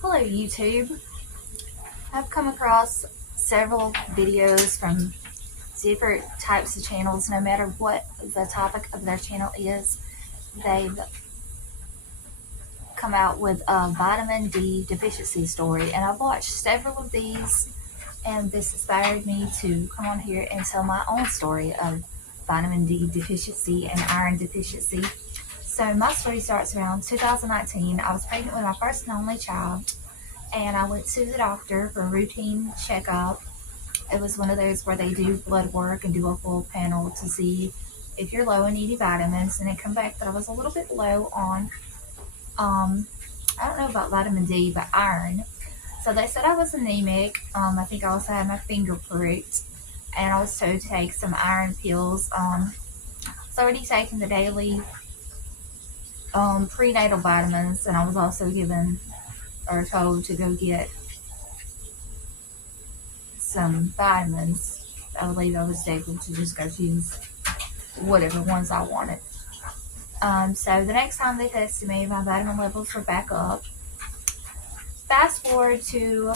Hello YouTube. I've come across several videos from different types of channels. No matter what the topic of their channel is, they've come out with a vitamin D deficiency story, and I've watched several of these, and this inspired me to come on here and tell my own story of vitamin D deficiency and iron deficiency. So my story starts around 2019. I was pregnant with my first and only child, and I went to the doctor for a routine checkup. It was one of those where they do blood work and do a full panel to see if you're low in any vitamins, and it come back that I was a little bit low on, I don't know about vitamin D, but iron. So they said I was anemic. I think I also had my finger pricked, and I was told to take some iron pills. I was already taking the daily prenatal vitamins, and I was also given or told to go get some vitamins. I believe I was able to just go choose whatever ones I wanted. So the next time they tested me, my vitamin levels were back up. Fast forward to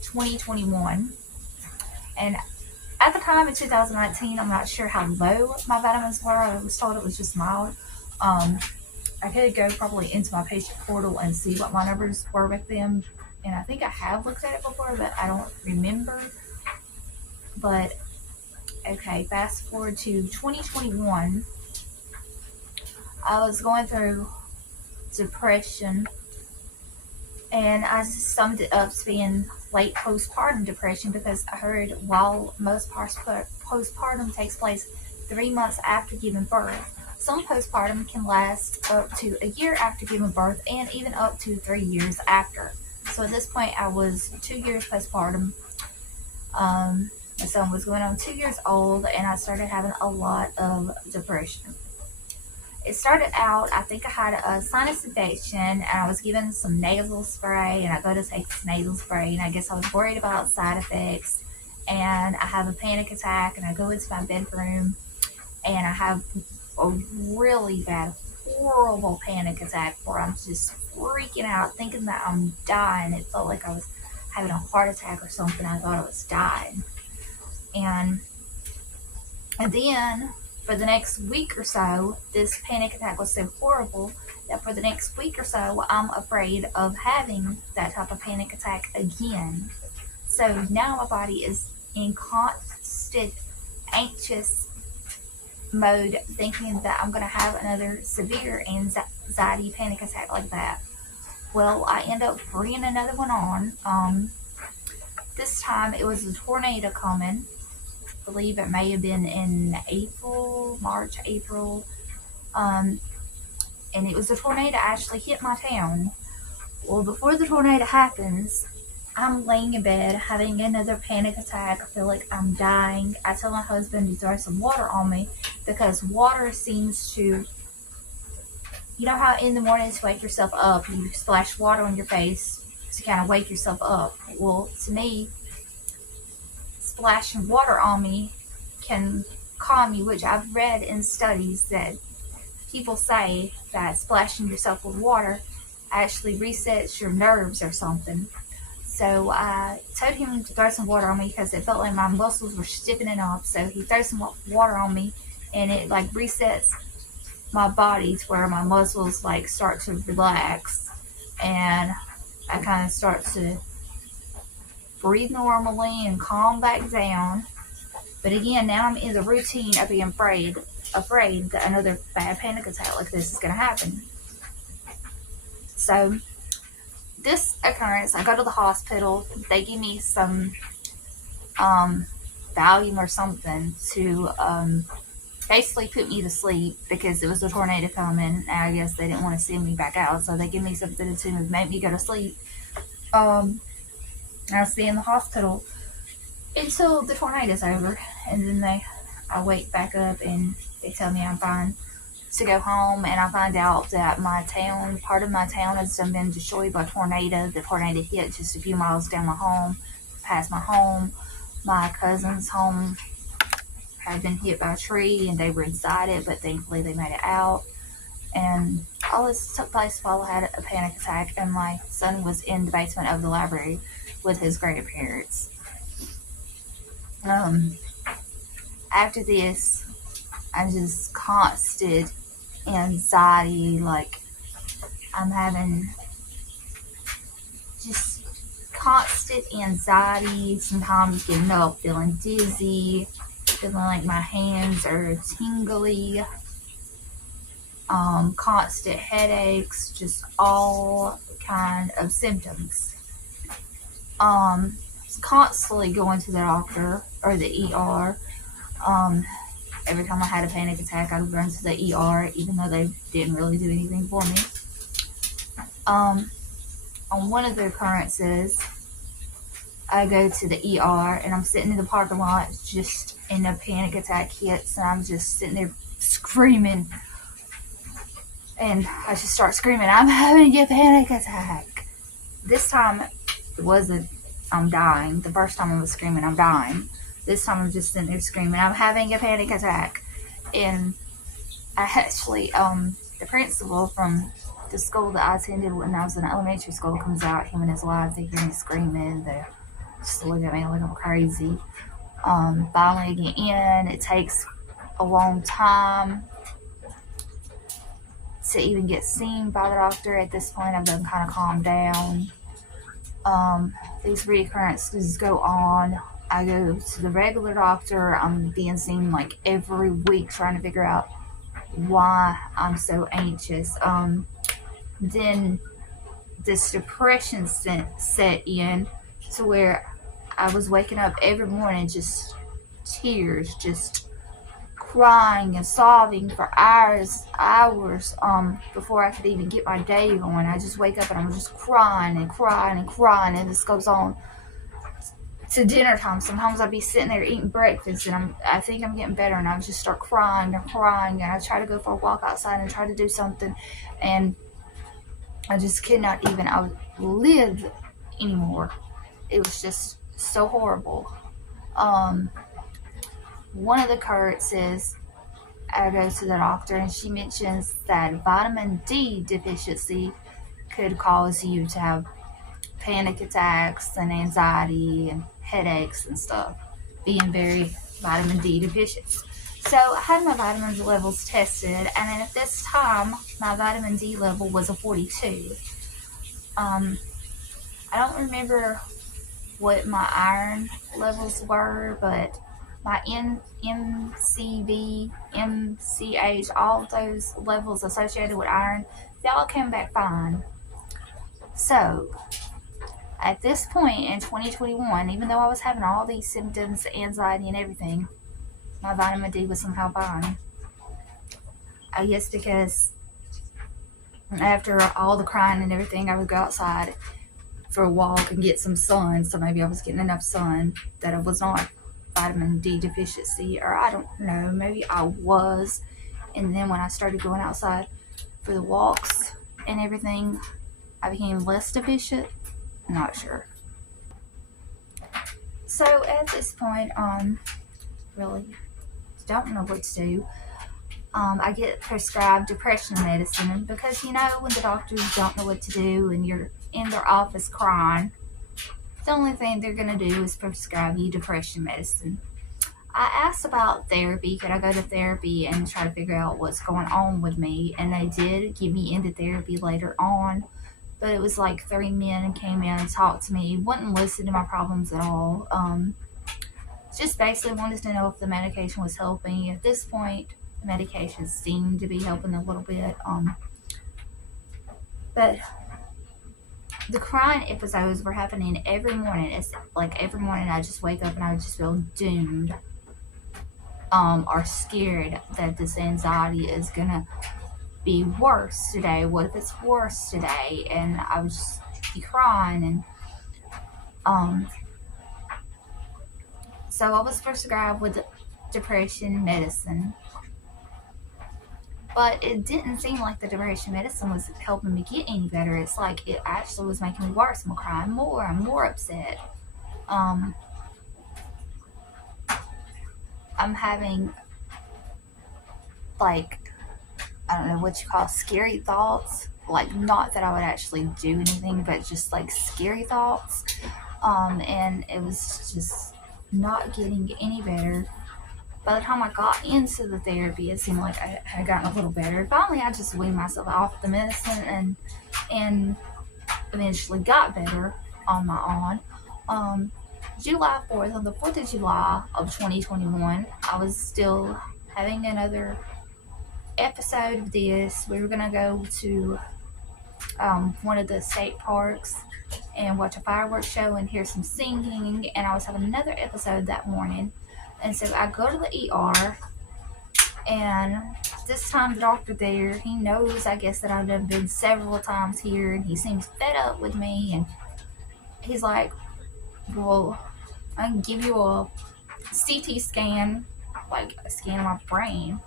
2021, and at the time in 2019, I'm not sure how low my vitamins were. I was told it was just mild. I could go probably into my patient portal and see what my numbers were with them, and I think I have looked at it before, but I don't remember. But okay, fast forward to 2021. I was going through depression, and I just summed it up to being late postpartum depression, because I heard while most postpartum takes place 3 months after giving birth, some postpartum can last up to a year after giving birth, and even up to 3 years after. So at this point, I was 2 years postpartum. My son was going on 2 years old, and I started having a lot of depression. It started out, I think I had a sinus infection, and I was given some nasal spray, and I go to take this nasal spray, and I guess I was worried about side effects, and I have a panic attack, and I go into my bedroom, and I have a really bad, horrible panic attack where I'm just freaking out, thinking that I'm dying. It felt like I was having a heart attack or something. I thought I was dying. And then for the next week or so, this panic attack was so horrible that for the next week or so, I'm afraid of having that type of panic attack again. So now my body is in constant anxious mode, thinking that I'm going to have another severe anxiety panic attack like that. Well, I end up bringing another one on. This time it was a tornado coming. I believe it may have been in March, April. And it was a tornado actually hit my town. Well, before the tornado happens, I'm laying in bed having another panic attack. I feel like I'm dying. I tell my husband to throw some water on me, because water seems to, you know how in the morning to wake yourself up, you splash water on your face to kind of wake yourself up. Well, to me, splashing water on me can calm you, which I've read in studies that people say that splashing yourself with water actually resets your nerves or something. So I told him to throw some water on me because it felt like my muscles were stiffening up. So he throws some water on me, and it like resets my body to where my muscles like start to relax, and I kind of start to breathe normally and calm back down. But again, now I'm in the routine of being afraid that another bad panic attack like this is going to happen. So this occurrence, I go to the hospital. They give me some Valium or something to basically put me to sleep, because it was a tornado coming, and I guess they didn't want to send me back out, so they give me something to make me go to sleep. I'll stay in the hospital until the tornado's over, and then I wake back up and they tell me I'm fine to go home. And I find out that part of my town has been destroyed by a tornado. The tornado hit just a few miles down past my home. My cousin's home had been hit by a tree, and they were inside it, but thankfully they made it out. And all this took place while I had a panic attack, and my son was in the basement of the library with his grandparents. After this, I just constant anxiety, like I'm having just constant anxiety, sometimes getting up, feeling dizzy, feeling like my hands are tingly, constant headaches, just all kind of symptoms. Constantly going to the doctor or the ER. Every time I had a panic attack, I would run to the ER, even though they didn't really do anything for me. On one of the occurrences, I go to the ER and I'm sitting in the parking lot, just in a panic attack hits, and I'm just sitting there screaming. And I just start screaming, I'm having a panic attack. This time, it wasn't, I'm dying. The first time I was screaming, I'm dying. This time I'm just sitting there screaming, I'm having a panic attack. And I actually, the principal from the school that I attended when I was in elementary school comes out, him and his wife, they hear me screaming, they just look at me like I'm crazy. Finally I get in, it takes a long time to even get seen by the doctor. At this point, I've done kind of calmed down. These reoccurrences go on. I go to the regular doctor. I'm being seen like every week, trying to figure out why I'm so anxious. Then this depression set in to where I was waking up every morning just tears, just crying and sobbing for hours before I could even get my day going. I just wake up and I'm just crying and crying and crying, and this goes on to dinner time. Sometimes I'll be sitting there eating breakfast and I think I'm getting better, and I just start crying and crying, and I try to go for a walk outside and try to do something, and I just could not even live anymore. It was just so horrible. One of the occurrences, I go to the doctor and she mentions that vitamin D deficiency could cause you to have panic attacks and anxiety and headaches and stuff, being very vitamin D deficient. So I had my vitamin levels tested, and at this time my vitamin D level was a 42. I don't remember what my iron levels were, but my MCV, MCH, all of those levels associated with iron, they all came back fine. So at this point in 2021, even though I was having all these symptoms, anxiety and everything, my vitamin D was somehow fine. I guess because after all the crying and everything, I would go outside for a walk and get some sun, so maybe I was getting enough sun that I was not vitamin D deficiency, or I don't know, maybe I was. And then when I started going outside for the walks and everything, I became less deficient. I'm not sure. So at this point, really don't know what to do. I get prescribed depression medicine because, when the doctors don't know what to do and you're in their office crying, the only thing they're going to do is prescribe you depression medicine. I asked about therapy. Could I go to therapy and try to figure out what's going on with me? And they did get me into therapy later on. But it was like 3 men came in and talked to me. Wouldn't listen to my problems at all. Just basically wanted to know if the medication was helping. At this point, the medication seemed to be helping a little bit. But the crying episodes were happening every morning. It's like every morning I just wake up and I just feel doomed, or scared that this anxiety is gonna be worse today. What if it's worse today? And I would just be crying, and so I was prescribed with depression medicine. But it didn't seem like the depression medicine was helping me get any better. It's like it actually was making me worse. I'm crying more. I'm more upset. I'm having like I don't know what you call scary thoughts. Like, not that I would actually do anything, but just like scary thoughts. And it was just not getting any better. By the time I got into the therapy, it seemed like I had gotten a little better. Finally, I just weaned myself off the medicine and eventually got better on my own. July 4th, on the 4th of July of 2021, I was still having another episode of this. We were going to go to one of the state parks and watch a fireworks show and hear some singing, and I was having another episode that morning. And so I go to the ER, and this time the doctor there, he knows, I guess, that I've been several times here, and he seems fed up with me, and he's like, well, I can give you a CT scan, like a scan of my brain,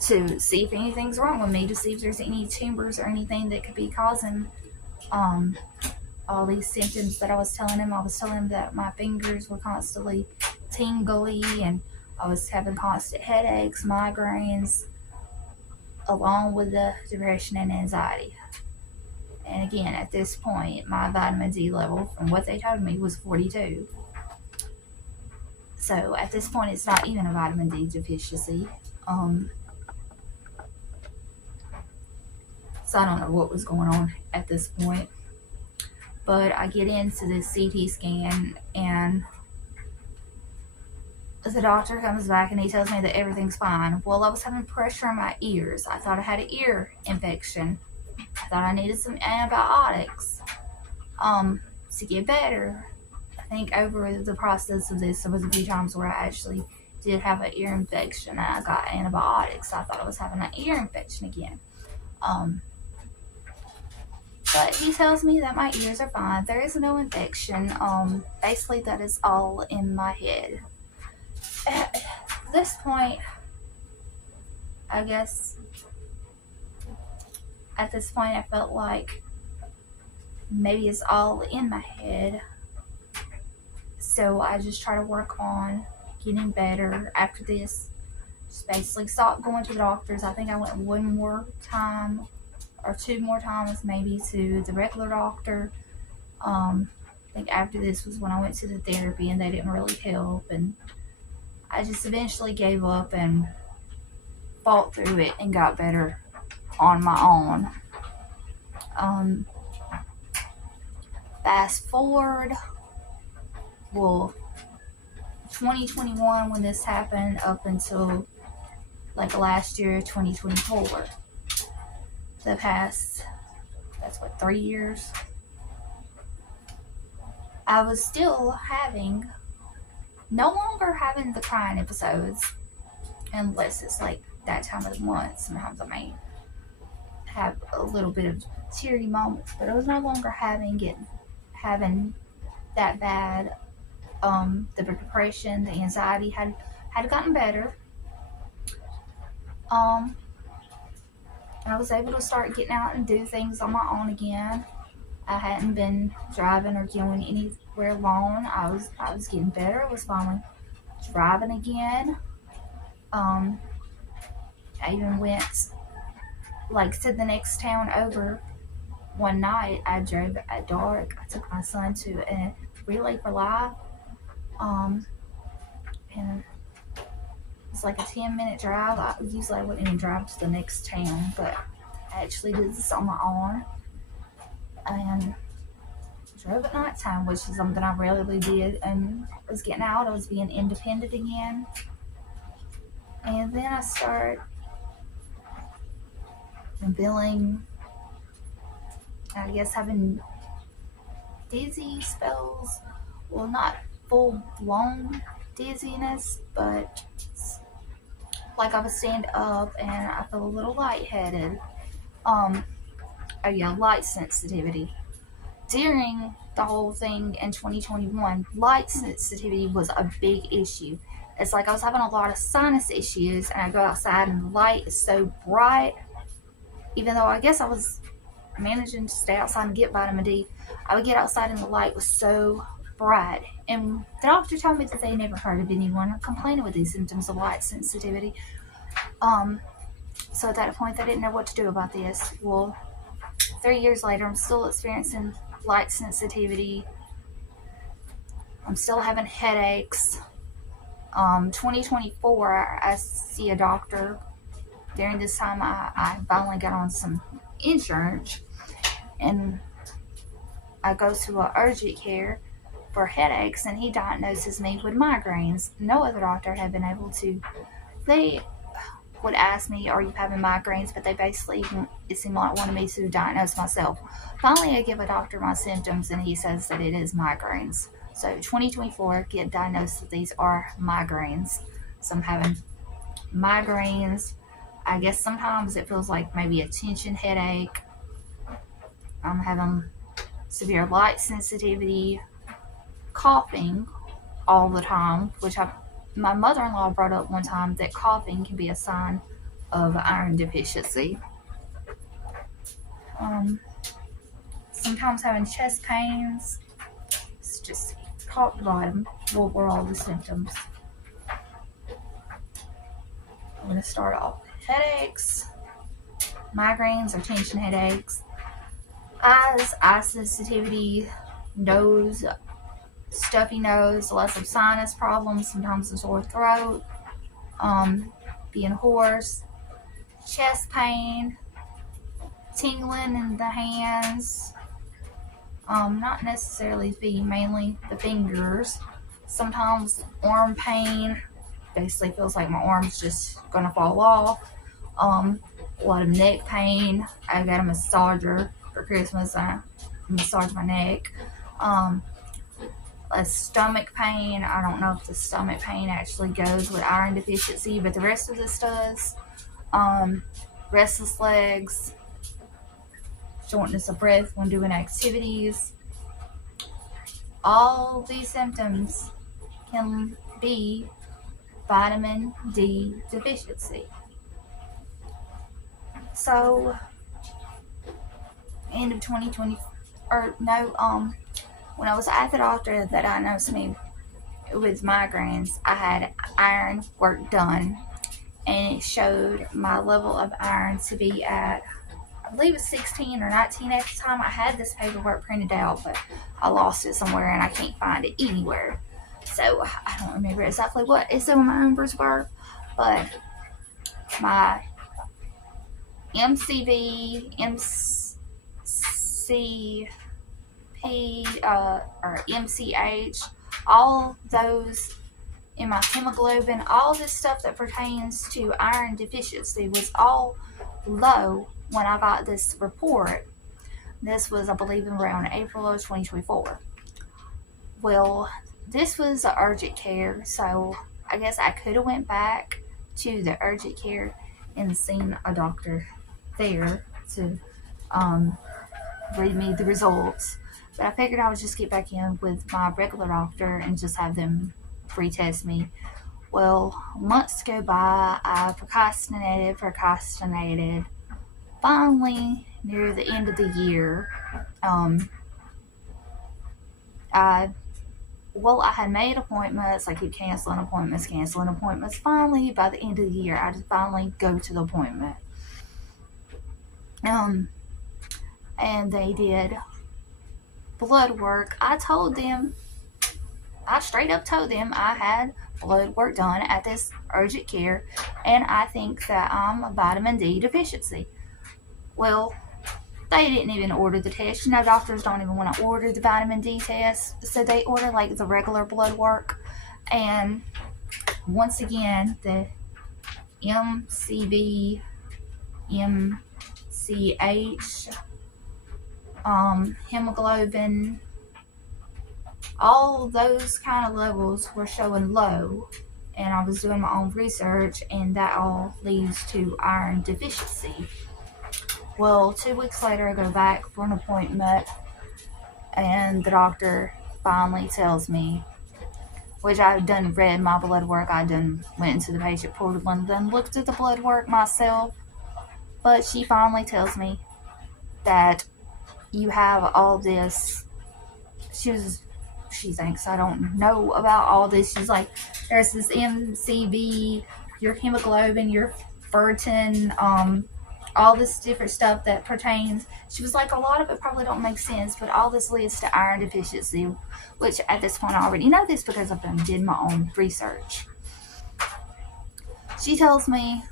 to see if anything's wrong with me, to see if there's any tumors or anything that could be causing all these symptoms that I was telling him. I was telling him that my fingers were constantly tingly, and I was having constant headaches, migraines, along with the depression and anxiety. And again, at this point, my vitamin D level, from what they told me, was 42. So at this point, it's not even a vitamin D deficiency. So I don't know what was going on at this point. But I get into this CT scan, and the doctor comes back and he tells me that everything's fine. Well, I was having pressure in my ears. I thought I had an ear infection. I thought I needed some antibiotics to get better. I think over the process of this, there was a few times where I actually did have an ear infection and I got antibiotics. I thought I was having an ear infection again. But he tells me that my ears are fine. There is no infection. Basically, that is all in my head. At this point, I guess, I felt like maybe it's all in my head. So I just try to work on getting better after this. Just basically stopped going to the doctors. I think I went one more time or two more times maybe to the regular doctor. I think after this was when I went to the therapy, and they didn't really help, and I just eventually gave up and fought through it and got better on my own. Fast forward, 2021, when this happened, up until like last year, 2024. The past, that's what, 3 years? I was still no longer having the crying episodes, unless it's like that time of the month. Sometimes I may have a little bit of teary moments, but I was no longer having that bad. The depression, the anxiety had gotten better. I was able to start getting out and do things on my own again. I hadn't been driving or going anywhere alone. I was getting better. I was finally driving again. I even went to the next town over. One night I drove at dark. I took my son to a Relay for Life. And it's like a 10-minute drive. Usually I wouldn't even drive to the next town, but I actually did this on my own. And drove at nighttime, which is something I rarely did. And I was getting out. I was being independent again. And then I started feeling, I guess, having dizzy spells. Well, not full-blown dizziness, but like I would stand up and I feel a little lightheaded. Light sensitivity. During the whole thing in 2021, light sensitivity was a big issue. It's like I was having a lot of sinus issues, and I go outside and the light is so bright. Even though I guess I was managing to stay outside and get vitamin D, I would get outside and the light was so bright. And the doctor told me that they never heard of anyone complaining with these symptoms of light sensitivity. So at that point, they didn't know what to do about this. Well, 3 years later, I'm still experiencing light sensitivity. I'm still having headaches. 2024, I see a doctor. During this time, I finally got on some insurance, and I go to a urgent care for headaches, and he diagnoses me with migraines. No other doctor had been able to. They would ask me, "Are you having migraines?" But they basically, it seemed like wanted me to diagnose myself. Finally, I give a doctor my symptoms, and he says that it is migraines. So 2024, get diagnosed that these are migraines. So I'm having migraines. I guess sometimes it feels like maybe a tension headache. I'm having severe light sensitivity, coughing all the time, which my mother-in-law brought up one time that coughing can be a sign of iron deficiency. Sometimes having chest pains. It's just top to bottom. What were all the symptoms? I'm going to start off. Headaches, migraines or tension headaches, eyes, eye sensitivity, nose, stuffy nose, lots of sinus problems, sometimes a sore throat, being hoarse, chest pain, tingling in the hands, not necessarily feet, mainly the fingers, sometimes arm pain, basically feels like my arm's just gonna fall off, a lot of neck pain. I got a massager for Christmas. I massaged my neck. A stomach pain. I don't know if the stomach pain actually goes with iron deficiency, but the rest of this does. Restless legs, shortness of breath when doing activities. All these symptoms can be vitamin D deficiency. So, end of 2020, or no, when I was at the doctor that diagnosed me with migraines, I had iron work done, and it showed my level of iron to be at, I believe it's 16 or 19 at the time. I had this paperwork printed out, but I lost it somewhere and I can't find it anywhere. So I don't remember exactly what some of my numbers were, but my MCV, or MCH, all those in my hemoglobin, all this stuff that pertains to iron deficiency was all low when I got this report. This was, I believe, around April of 2024. Well, this was the urgent care, so I guess I could have went back to the urgent care and seen a doctor there to read me the results. But I figured I would just get back in with my regular doctor and just have them retest me. Well, months go by, I procrastinated. Finally, near the end of the year, I had made appointments. I keep canceling appointments. Finally, by the end of the year, I just finally go to the appointment. And they did blood work. I straight up told them I had blood work done at this urgent care, and I think that I'm a vitamin D deficiency. Well, they didn't even order the test. You know, doctors don't even want to order the vitamin D test, so they order like the regular blood work. And once again, the MCV, MCH, hemoglobin, all those kind of levels were showing low, and I was doing my own research, and that all leads to iron deficiency. Well, 2 weeks later, I go back for an appointment, and the doctor finally tells me, which I've done read my blood work. I done went into the patient portal and then looked at the blood work myself, but she finally tells me that you have all this. She thinks I don't know about all this. She's like, there's this MCV, your hemoglobin, your ferritin, all this different stuff that pertains. She was like, a lot of it probably don't make sense, but all this leads to iron deficiency, which at this point I already know this because I've did my own research. She tells me,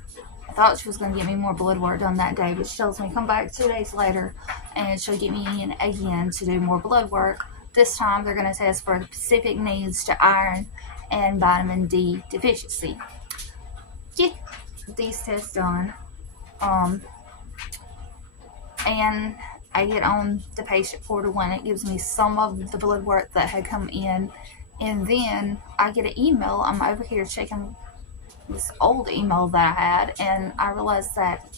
I thought she was going to get me more blood work done that day, but she tells me come back 2 days later and she'll get me in again to do more blood work. This time they're going to test for specific needs to iron and vitamin D deficiency. Get these tests done. And I get on the patient portal and it gives me some of the blood work that had come in. And then I get an email. I'm over here checking this old email that I had, and I realized that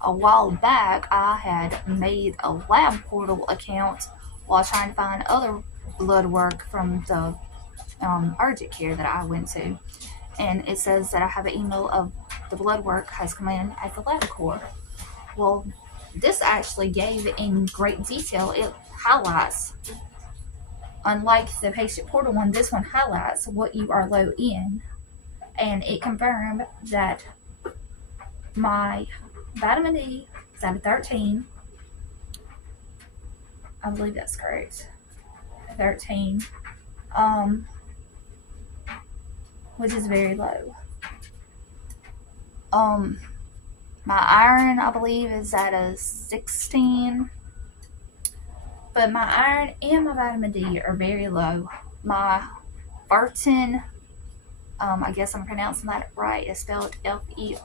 a while back I had made a lab portal account while trying to find other blood work from the urgent care that I went to. And it says that I have an email of the blood work has come in at the LabCorp. Well, this actually gave in great detail. It highlights, unlike the patient portal one, this one highlights what you are low in. And it confirmed that my vitamin D is at a 13. I believe that's correct. 13. Which is very low. My iron, I believe, is at a 16. But my iron and my vitamin D are very low. My ferritin, I guess I'm pronouncing that right. It's spelled Ferritin.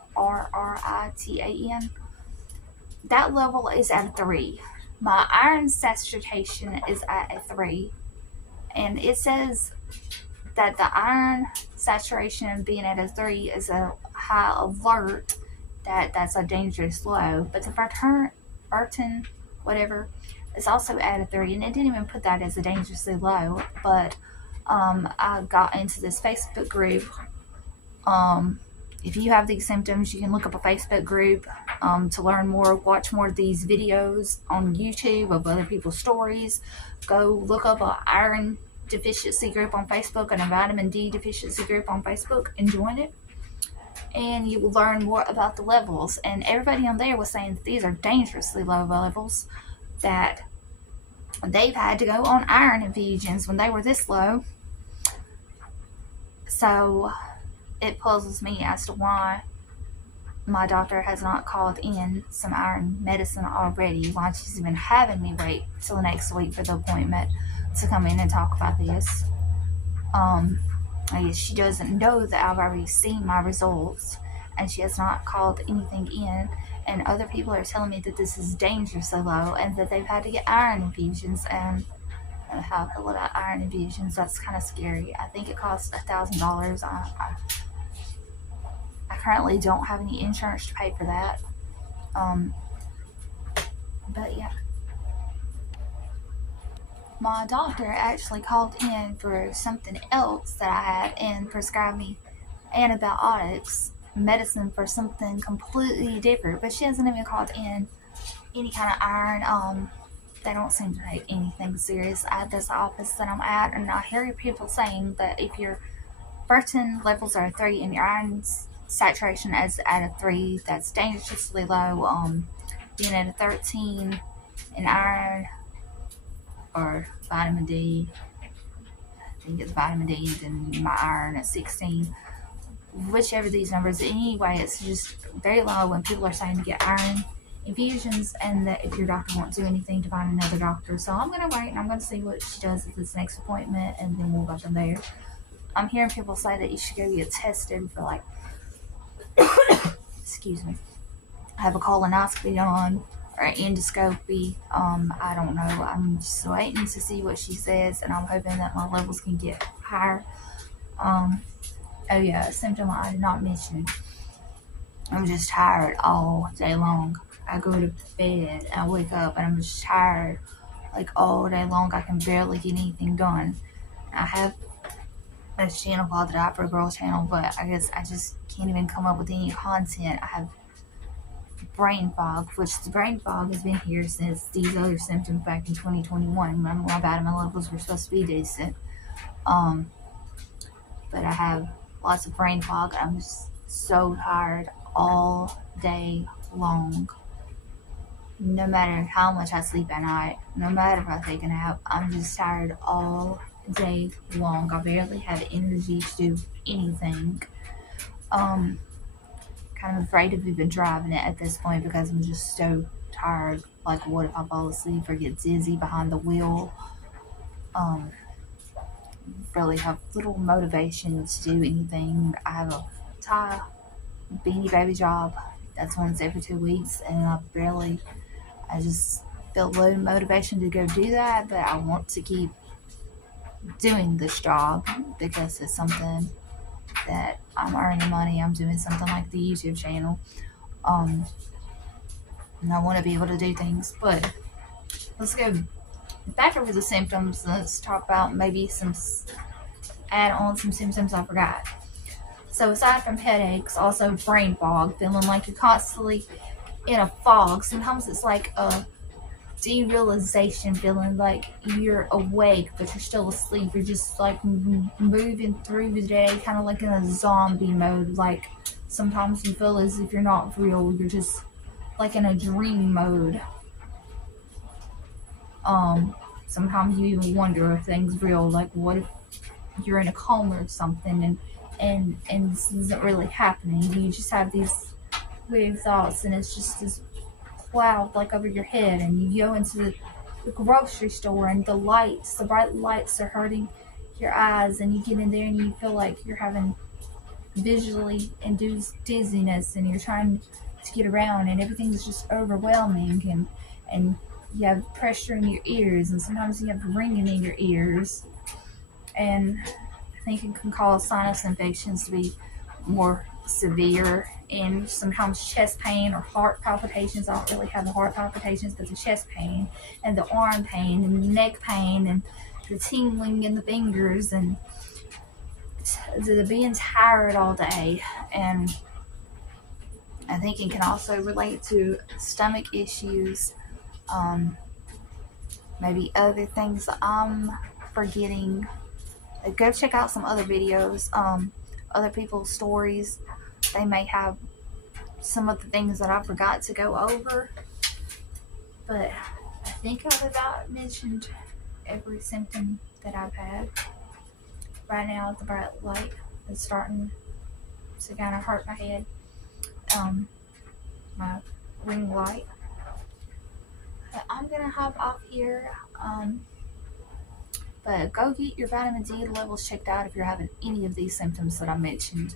That level is at a 3. My iron saturation is at a 3. And it says that the iron saturation being at a 3 is a high alert, that's a dangerous low. But the ferritin, whatever, is also at a 3. And it didn't even put that as a dangerously low. But I got into this Facebook group. If you have these symptoms, you can look up a Facebook group to learn more, watch more of these videos on YouTube of other people's stories. Go look up an iron deficiency group on Facebook and a vitamin D deficiency group on Facebook and join it. And you will learn more about the levels. And everybody on there was saying that these are dangerously low levels, that they've had to go on iron infusions when they were this low. So it puzzles me as to why my doctor has not called in some iron medicine already, why she's even having me wait till next week for the appointment to come in and talk about this. I guess she doesn't know that I've already seen my results, and she has not called anything in. And other people are telling me that this is dangerously low and that they've had to get iron infusions. And how a lot of iron infusions, that's kind of scary. I think it costs $1,000. I currently don't have any insurance to pay for that. But yeah. My doctor actually called in for something else that I had and prescribed me antibiotics, medicine for something completely different. But she hasn't even called in any kind of iron. They don't seem to take anything serious at this office that I'm at. And I hear people saying that if your ferritin levels are 3 and your iron saturation is at a 3, that's dangerously low. Being at a 13 in iron or vitamin D, I think it's vitamin D, and then my iron at 16. Whichever these numbers, anyway, it's just very low when people are saying to get iron infusions, and that if your doctor won't do anything, to find another doctor. So I'm going to wait and I'm going to see what she does at this next appointment, and then we'll go from there. I'm hearing people say that you should go get tested for like excuse me, have a colonoscopy done or an endoscopy. I don't know. I'm just waiting to see what she says, and I'm hoping that my levels can get higher. Oh yeah, a symptom I did not mention. I'm just tired all day long. I go to bed, I wake up, and I'm just tired like all day long. I can barely get anything done. I have a channel called the Diaper Girl channel, but I guess I just can't even come up with any content. I have brain fog, which the brain fog has been here since these other symptoms back in 2021 when my vitamin levels were supposed to be decent. But I have lots of brain fog. I'm just so tired all day long. No matter how much I sleep at night, no matter if I take a nap, I'm just tired all day long. I barely have energy to do anything. Um, Kind of afraid of even driving it at this point because I'm just so tired. Like, what if I fall asleep or get dizzy behind the wheel? Um, really have little motivation to do anything. I have a tie beanie baby job that's once every 2 weeks, and I just feel low motivation to go do that, but I want to keep doing this job because it's something that I'm earning money. I'm doing something like the YouTube channel. Um, and I want to be able to do things, but let's go back over the symptoms. Let's talk about maybe add on some symptoms I forgot. So aside from headaches, also brain fog, feeling like you're constantly in a fog. Sometimes it's like a derealization, feeling like you're awake but you're still asleep. You're just like moving through the day, kind of like in a zombie mode. Like sometimes you feel as if you're not real. You're just like in a dream mode. Sometimes you even wonder if things real. Like, what if you're in a coma or something, and this isn't really happening? You just have these weird thoughts, and it's just this cloud like over your head, and you go into the grocery store, and the bright lights are hurting your eyes, and you get in there and you feel like you're having visually induced dizziness, and you're trying to get around, and everything's just overwhelming, and you have pressure in your ears, and sometimes you have ringing in your ears, and I think it can cause sinus infections to be more severe, and sometimes chest pain or heart palpitations. I don't really have the heart palpitations, but the chest pain and the arm pain and the neck pain and the tingling in the fingers and the being tired all day. And I think it can also relate to stomach issues, maybe other things I'm forgetting. Go check out some other videos, other people's stories. They may have some of the things that I forgot to go over, but I think I've about mentioned every symptom that I've had. Right now, the bright light is starting to kind of hurt my head. My ring light. But I'm gonna hop off here. But go get your vitamin D levels checked out if you're having any of these symptoms that I mentioned.